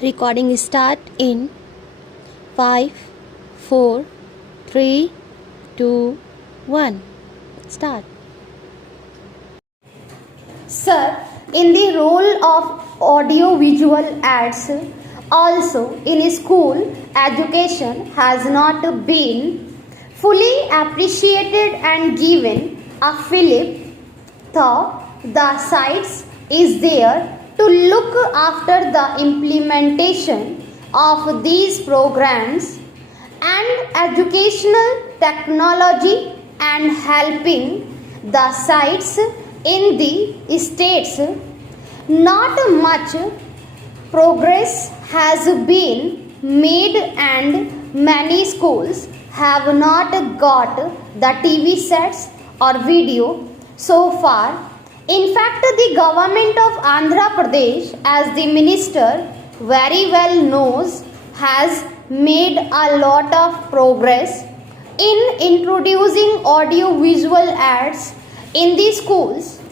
Recording start in 5, 4, 3, 2, 1. Start. Sir, in the role of audio-visual ads, also in school, education has not been fully appreciated and given a fillip thought. The sites is there to look after the implementation of these programs and educational technology and helping the sites in the states. Not much progress has been made and many schools have not got the TV sets or video so far. In fact, the government of Andhra Pradesh, as the minister very well knows, has made a lot of progress in introducing audio visual ads in the schools.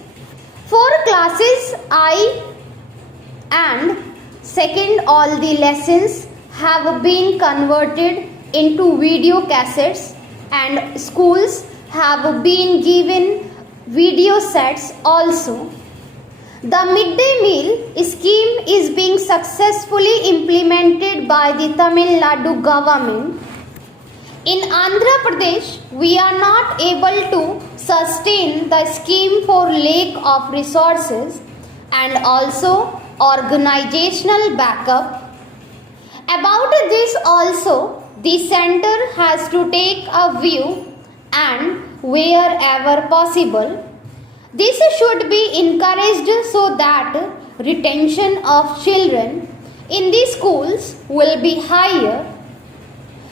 For classes I and second, all the lessons have been converted into video cassettes and schools have been given video sets also. The midday meal scheme is being successfully implemented by the Tamil Nadu government. In Andhra Pradesh, we are not able to sustain the scheme for lack of resources and also organizational backup. About this also, the center has to take a view and wherever possible, this should be encouraged so that retention of children in the schools will be higher.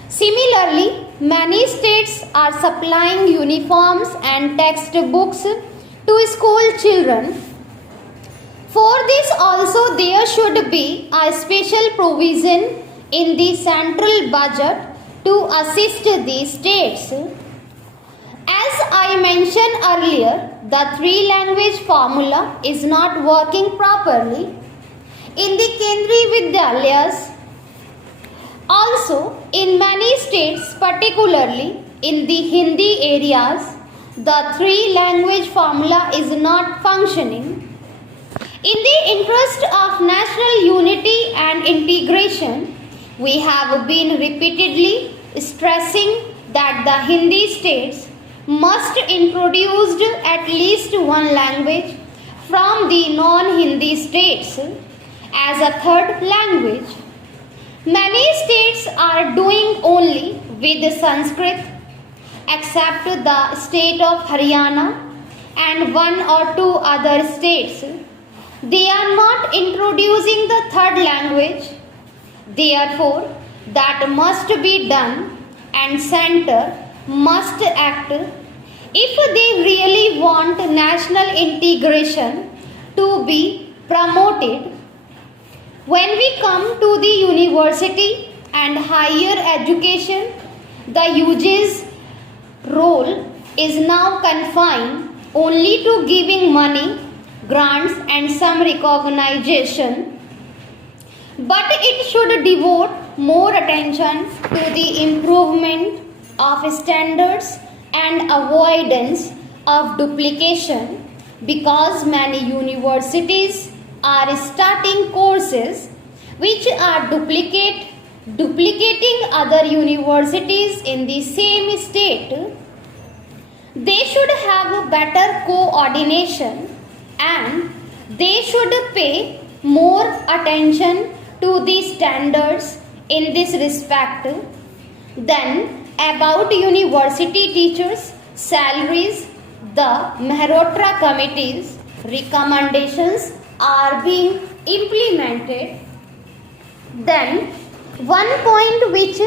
Similarly, many states are supplying uniforms and textbooks to school children. For this also there should be a special provision in the central budget to assist the states. As I mentioned earlier, the three-language formula is not working properly in the Kendriya Vidyalayas. Also, in many states, particularly in the Hindi areas, the three-language formula is not functioning. In the interest of national unity and integration, we have been repeatedly stressing that the Hindi states must introduce at least one language from the non-Hindi states as a third language. Many states are doing only with Sanskrit except the state of Haryana and one or two other states. They are not introducing the third language. Therefore, that must be done and center must act if they really want national integration to be promoted. When we come to the university and higher education, the UG's role is now confined only to giving money, grants and some recognition, but it should devote more attention to the improvement of standards and avoidance of duplication, because many universities are starting courses which are duplicating other universities in the same state. They should have better coordination and they should pay more attention to the standards in this respect. Then, about university teachers' salaries, the Mehrotra Committee's recommendations are being implemented. Then, one point which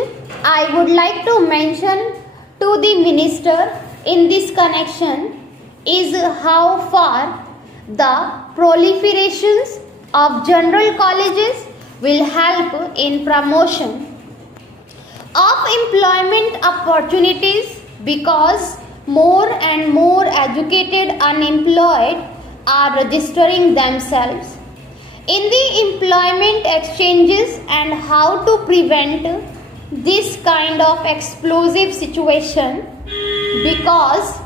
I would like to mention to the minister in this connection is how far the proliferations of general colleges will help in promotion of employment opportunities, because more and more educated unemployed are registering themselves in the employment exchange exchanges and how to prevent this kind of explosive situation, because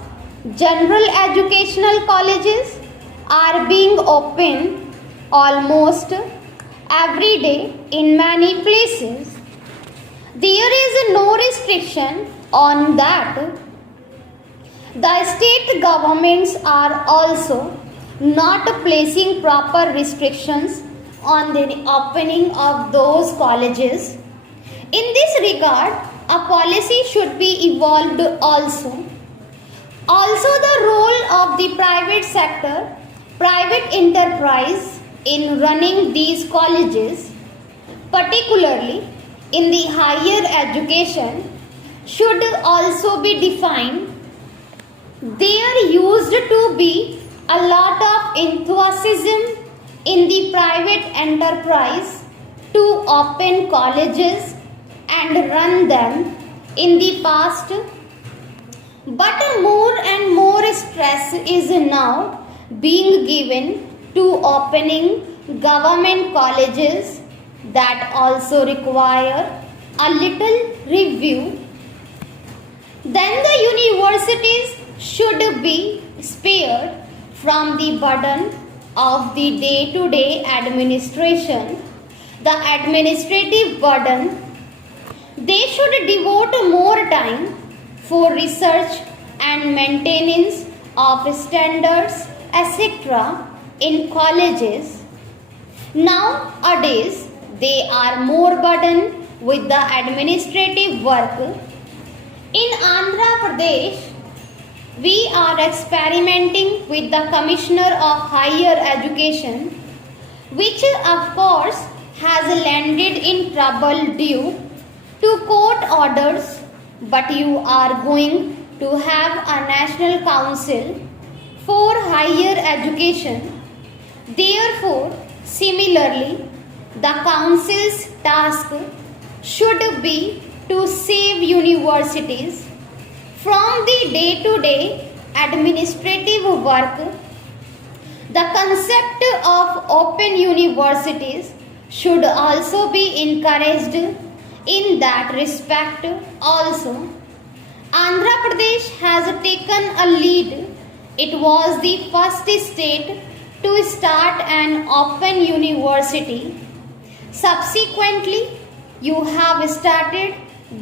general educational colleges are being opened almost every day in many places. There is no restriction on that. The state governments are also not placing proper restrictions on the opening of those colleges. In this regard, a policy should be evolved also. Also, the role of the private sector, private enterprise in running these colleges, particularly in the higher education, should also be defined. There used to be a lot of enthusiasm in the private enterprise to open colleges and run them in the past, but more and more stress is now being given to opening government colleges that also require a little review. Then the universities should be spared from the burden of the day-to-day administration, the administrative burden. They should devote more time for research and maintenance of standards, etc. in colleges. Nowadays, they are more burdened with the administrative work. In Andhra Pradesh, we are experimenting with the Commissioner of Higher Education, which of course has landed in trouble due to court orders, but you are going to have a National Council for Higher Education. Therefore, similarly, the Council's task should be to save universities from the day-to-day administrative work. The concept of open universities should also be encouraged in that respect also. Andhra Pradesh has taken a lead. It was the first state to start an open university. Subsequently, you have started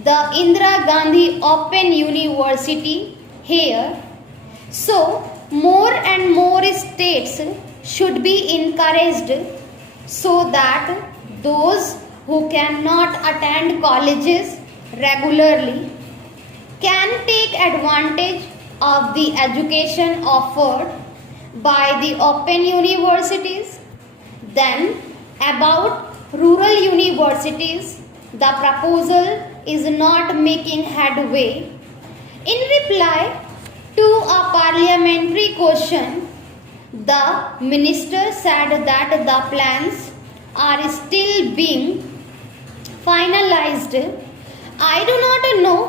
the Indira Gandhi Open University here. So, more and more states should be encouraged so that those who cannot attend colleges regularly can take advantage of the education offered by the open universities. Then, about rural universities, the proposal is not making headway. In reply to a parliamentary question, the minister said that the plans are still being finalized. I do not know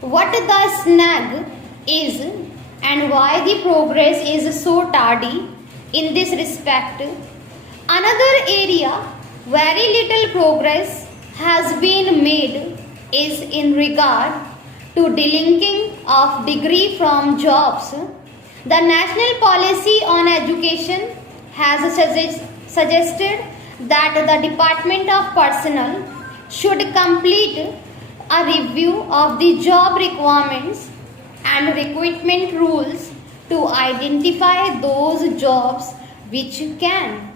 what the snag is and why the progress is so tardy in this respect. Another area very little progress has been made is in regard to delinking of degree from jobs. The national policy on education has suggested that the Department of Personnel should complete a review of the job requirements and recruitment rules to identify those jobs which can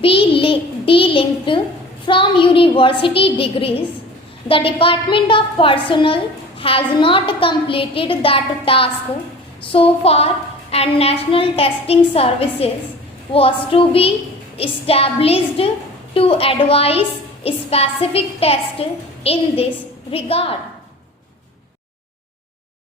be delinked from university degrees. The Department of Personnel has not completed that task so far, and National Testing Services was to be established to advise specific tests in this regard.